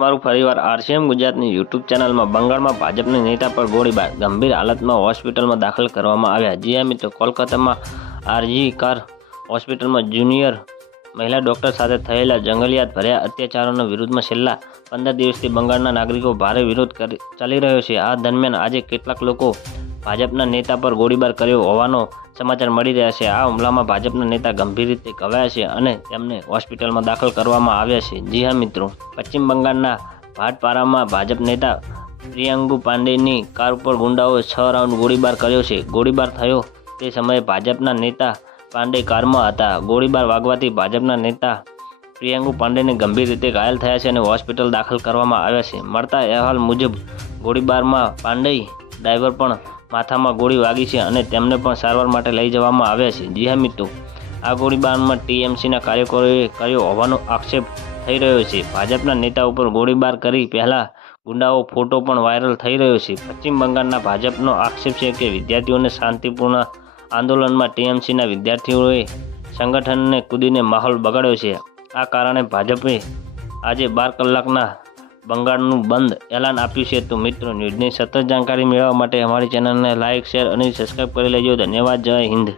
તમારું ફરીવાર આરસીએમ ગુજરાતની યુટ્યુબ ચેનલમાં બંગાળમાં ભાજપના નેતા પર ગોળીબાર. ગંભીર હાલતમાં હોસ્પિટલમાં દાખલ કરવામાં આવ્યા. જી મિત્રો, કોલકાતામાં આરજી કાર હોસ્પિટલમાં જુનિયર મહિલા ડોક્ટર સાથે થયેલા જંગલિયાત ભર્યા અત્યાચારોના વિરુદ્ધમાં છેલ્લા પંદર દિવસથી બંગાળના નાગરિકો ભારે વિરોધ ચાલી રહ્યો છે. આ દરમિયાન આજે કેટલાક લોકો ભાજપના નેતા પર ગોળીબાર કર્યો હોવાનો સમાચાર મળી રહ્યા છે. આ હુમલામાં ભાજપના નેતા ગંભીર રીતે ઘવાયા છે અને તેમને હોસ્પિટલમાં દાખલ કરવામાં આવ્યા છે. જી હા, મિત્રો. પશ્ચિમ બંગાળના ભાટપારામાં ભાજપ નેતા પ્રિયંગુ પાંડેની કાર ઉપર ગુંડાઓએ છ રાઉન્ડ ગોળીબાર કર્યો છે. ગોળીબાર થયો તે સમયે ભાજપના નેતા પાંડે કારમાં હતા. ગોળીબાર વાગવાથી ભાજપના નેતા પ્રિયંકુ પાંડેને ગંભીર રીતે ઘાયલ થયા છે અને હોસ્પિટલ દાખલ કરવામાં આવ્યા છે. મળતા અહેવાલ મુજબ, ગોળીબારમાં પાંડે ડ્રાઈવર પણ માથામાં ગોળી વાગી છે અને તેમને પણ સારવાર માટે લઈ જવામાં આવ્યા છે. જી હા, મિત્રો. આ ગોળીબારમાં ટીએમસીના કાર્યકરોએ કર્યો હોવાનો આક્ષેપ થઈ રહ્યો છે. ભાજપના નેતા ઉપર ગોળીબાર કરી પહેલા ગુંડાઓ ફોટો પણ વાયરલ થઈ રહ્યો છે. પશ્ચિમ બંગાળના ભાજપનો આક્ષેપ છે કે વિદ્યાર્થીઓને શાંતિપૂર્ણ આંદોલનમાં ટીએમસીના વિદ્યાર્થીઓએ સંગઠનને કૂદીને માહોલ બગાડ્યો છે. આ કારણે ભાજપે આજે બાર કલાકના બંગાળનું બંધ એલાન આપ્યું છે. તો મિત્રો, ન્યૂઝની સતત જાણકારી મેળવવા માટે અમારી ચેનલને લાઇક શેર અને સબસ્ક્રાઈબ કરી લેજો. ધન્યવાદ. જય હિન્દ.